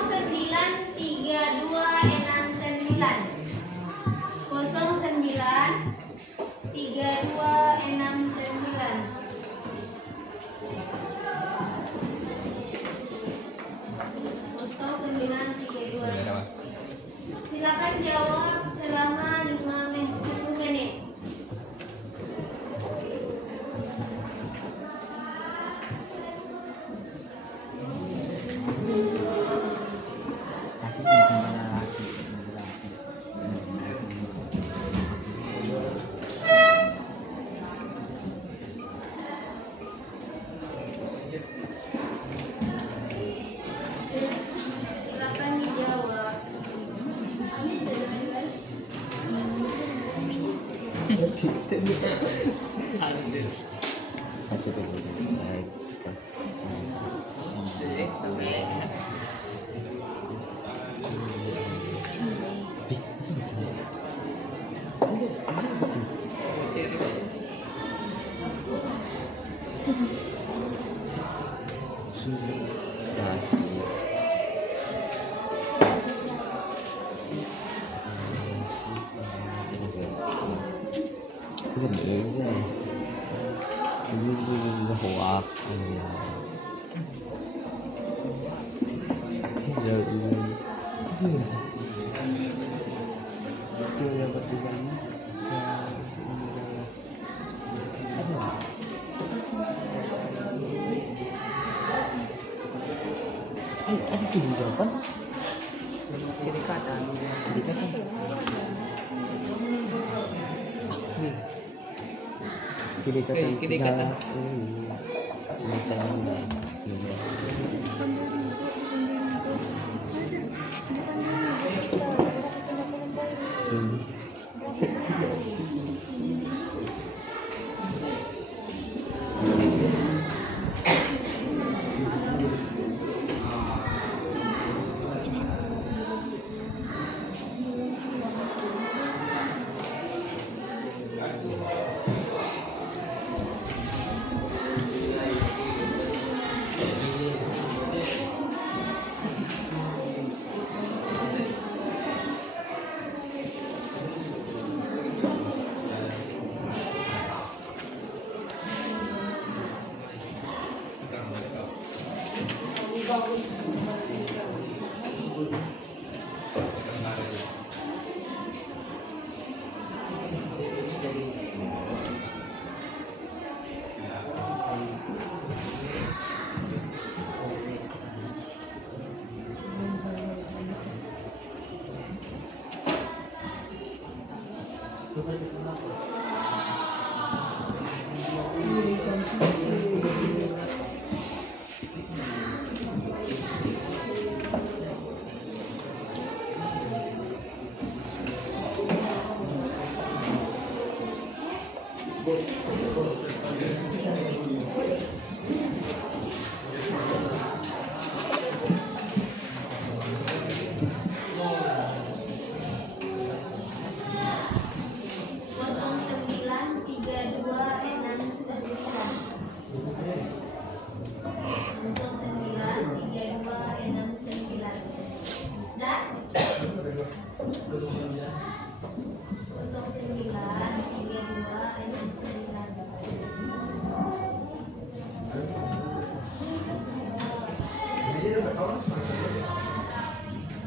Silakan jawab selama 10 menit. Silakan dijawab. Kasih dulu. Baik. Ada kiri jawaban? Kiri kanan. Kiri kanan.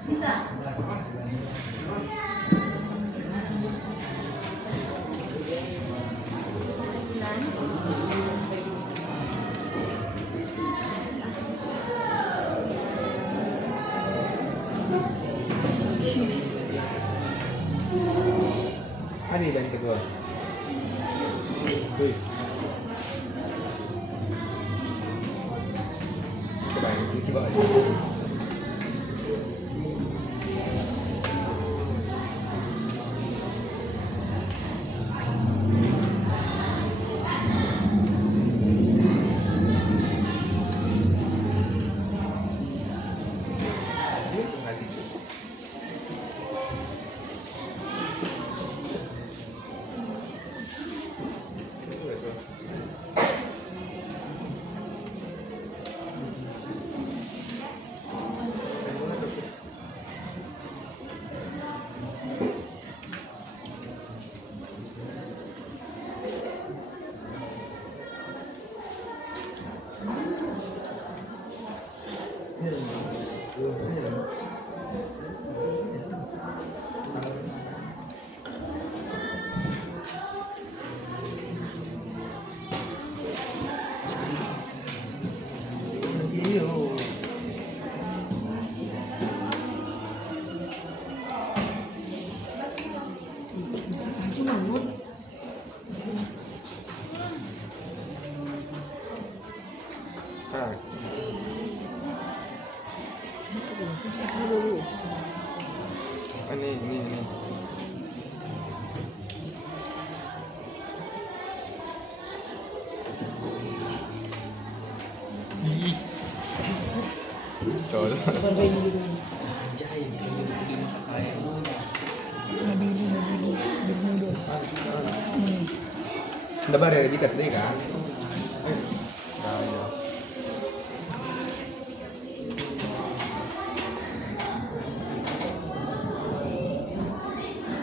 Bisa. Ini yang kedua. Wih. Coba yang coba aja. Ini. Tolong. Udah bayar kita sedih kan?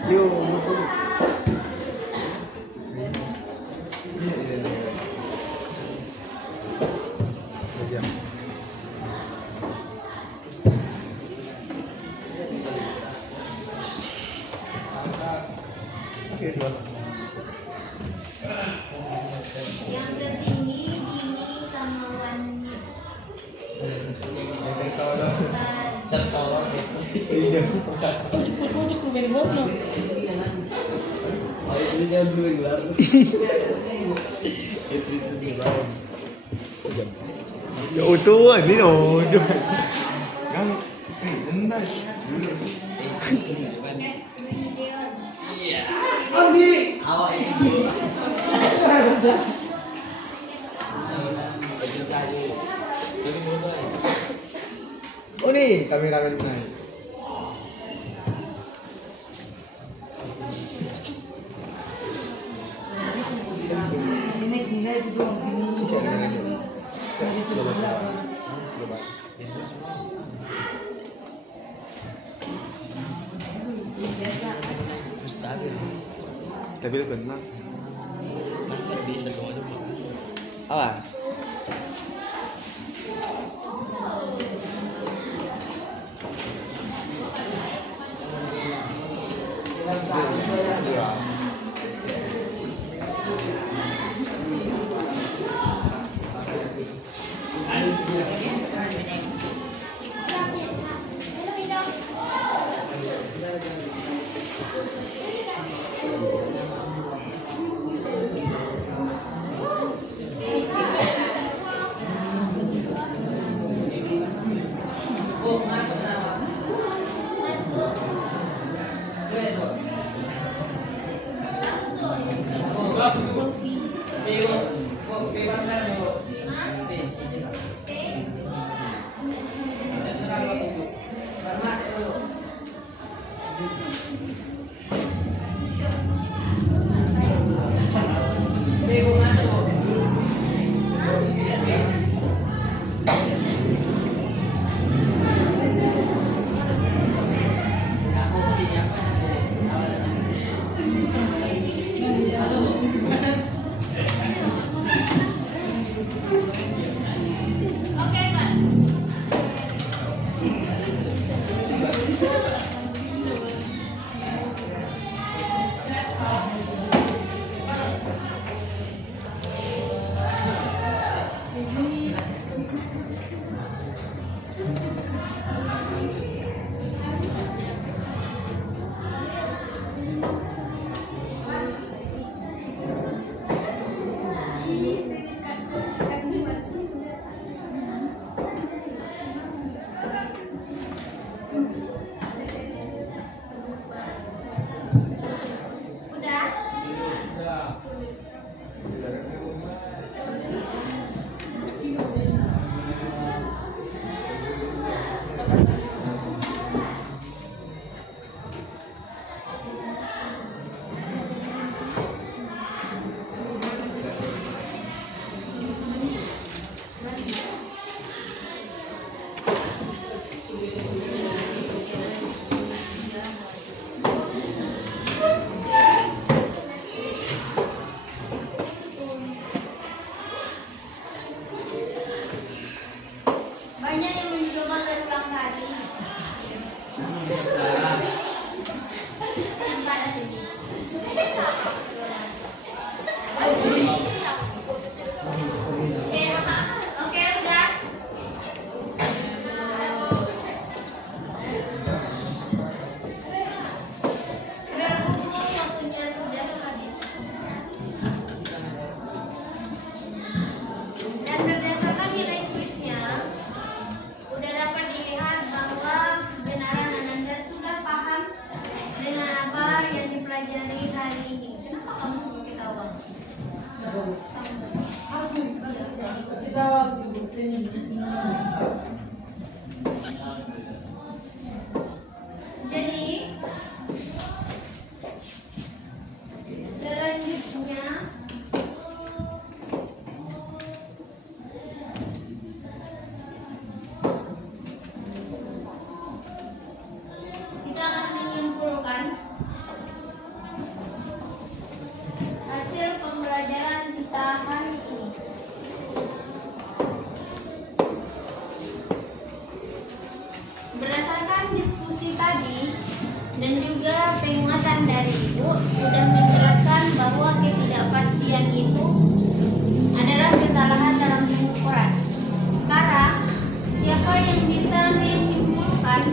Yuk, masuk. Oke, dua. Yang tertinggi Gini sama Wani. Tertolong. Iya. Ya utuh ini loh. Kan rendah. Gideon. Awak ini. Oh nih kameramen naik. Bisa dengan ini. Coba. Stabil kan bang? Bisa semua. Awas. Banyak yang mencoba berulang kali. Tempat sini. Oke, udah. Berhubung waktunya sudah habis. Dan berdasarkan nilai kuisnya, udah dapat dilihat bahwa kebenaran Ananda sudah paham dengan apa yang dipelajari hari ini. Kenapa kamu semua ketawa? Jadi selanjutnya kita akan menyimpulkan hasil pembelajaran kita hari ini. Berdasarkan diskusi tadi dan juga penguatan dari Ibu sudah menjelaskan bahwa ketidakpastian itu adalah kesalahan dalam pengukuran. Sekarang, siapa yang bisa menyimpulkan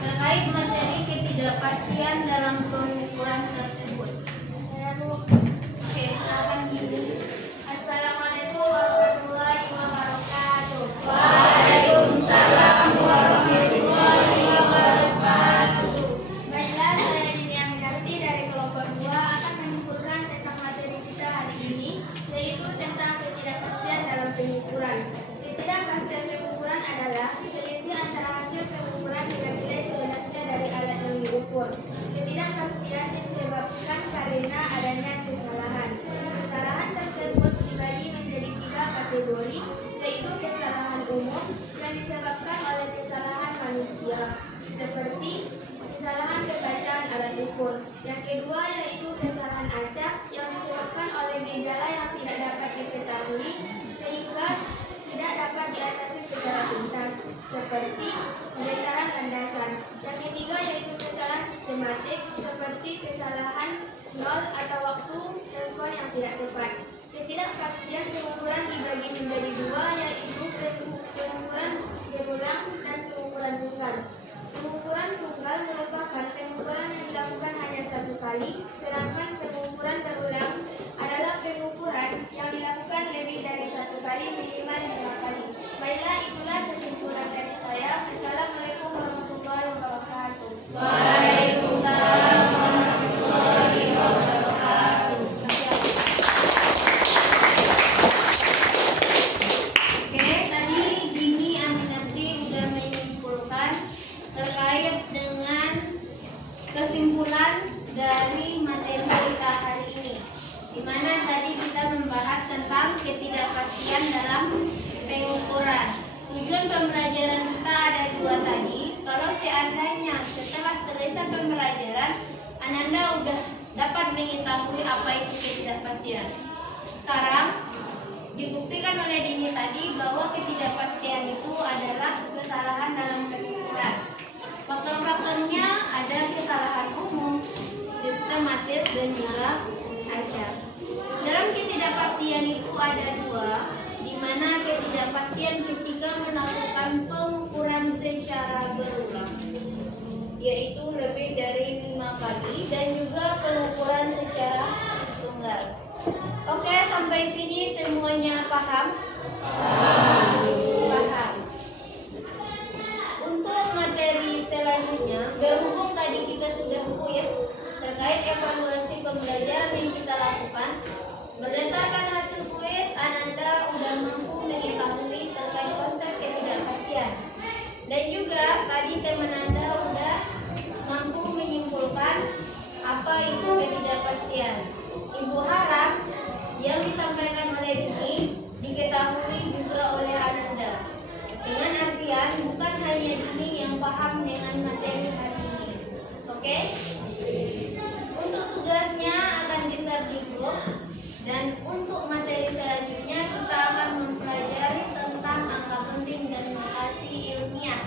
terkait materi ketidakpastian dalam pengukuran tersebut? Oke, silakan Ibu. Assalamualaikum warahmatullahi wabarakatuh. Waalaikumsalam warahmatullahi wabarakatuh. Baiklah, saya Dini Aminarti dari kelompok 2 akan menyimpulkan tentang materi kita hari ini, yaitu tentang ketidakpastian dalam pengukuran. Ketidakpastian pengukuran adalah selisih antara hasil pengukuran dengan nilai sebenarnya dari alat yang diukur. Ketidakpastian disebabkan karena adanya kesalahan. Kesalahan tersebut dibagi menjadi 3 kategori, yaitu kesalahan umum yang disebabkan oleh kesalahan manusia, seperti kesalahan pembacaan alat ukur. Yang kedua yaitu kesalahan acak yang disebabkan oleh gejala yang tidak dapat diketahui sehingga tidak dapat diatasi secara tuntas, seperti pendekatan landasan. Yang ketiga yaitu kesalahan sistematik, seperti kesalahan nol atau waktu respon yang tidak tepat. Ketidakpastian pengukuran dibagi menjadi 2, yaitu pengukuran berulang dan pengukuran tunggal. Pengukuran tunggal merupakan pengukuran yang dilakukan hanya 1 kali, sedangkan pengukuran berulang adalah pengukuran yang dilakukan lebih dari 1 kali, minimal 5 kali. Baiklah, itulah kesimpulan dari saya. Assalamualaikum warahmatullahi wabarakatuh. Waalaikumsalam warahmatullahi wabarakatuh. Oke, tadi Dini Aminarti sudah menyimpulkan terkait dengan kesimpulan dari materi kita hari ini, di mana tadi kita membahas tentang ketidakpastian dalam pengukuran. Tujuan pembelajaran kita ada 2 tadi. Kalau seandainya setelah selesai pembelajaran Ananda udah dapat mengetahui apa itu ketidakpastian. Sekarang dibuktikan oleh Dini tadi bahwa ketidakpastian itu adalah kesalahan dalam pengukuran. Faktor-faktornya ada kesalahan umum, sistematis, dan juga acak. Dalam ketidakpastian itu ada 2, di mana paham? Paham. Untuk materi selanjutnya, berhubung tadi kita sudah kuis terkait evaluasi pembelajaran yang kita lakukan, berdasarkan hasil kuis, Ananda sudah mampu mengetahui terkait konsep ketidakpastian. Dan juga tadi teman Anda sudah mampu menyimpulkan apa itu ketidakpastian. Ibu harap yang disampaikan oleh Dini diketahui juga oleh Ananda. Dengan artian bukan hanya Dini yang paham dengan materi hari ini. Oke? Untuk tugasnya akan di-share di grup. Dan untuk materi selanjutnya kita akan mempelajari tentang angka penting dan notasi ilmiah.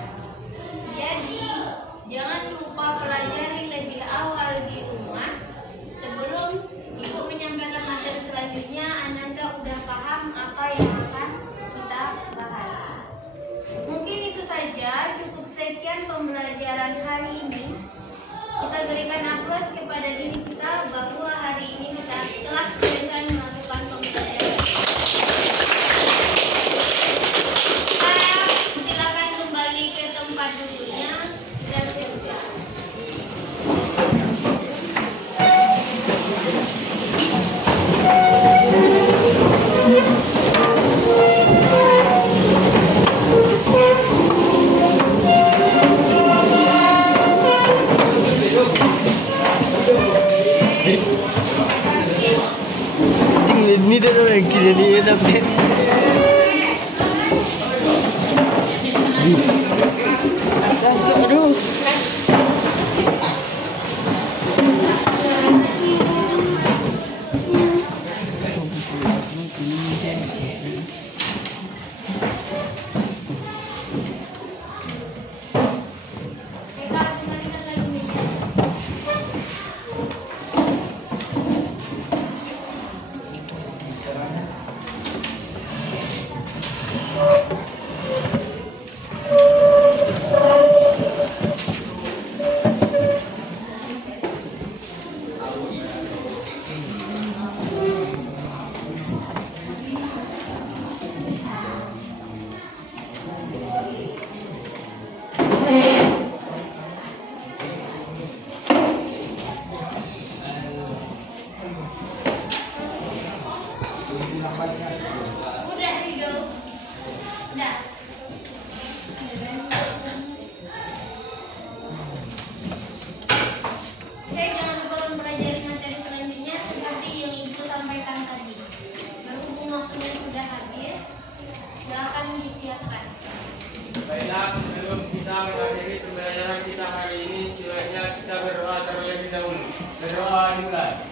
Jadi, jangan lupa pelajari lebih awal di rumah. Sebelum Ibu menyampaikan materi selanjutnya, Ananda udah paham apa yang akan kita bahas. Mungkin itu saja, cukup sekian pembelajaran hari ini. Kita berikan aplaus kepada diri kita bahwa hari ini kita telah selesai melakukan pembelajaran. Silakan kembali ke tempat duduknya dan siap-siap. Ini dia orang kira dia tapi rasa aduh. Udah Rido. Udah. Oke, jangan lupa mempelajari materi selanjutnya seperti yang Ibu sampaikan tadi. Berhubung waktunya sudah habis, silakan disiapkan. Baiklah, sebelum kita mengakhiri pembelajaran kita hari ini, sebaiknya kita berdoa terlebih dahulu. Berdoa dimulai.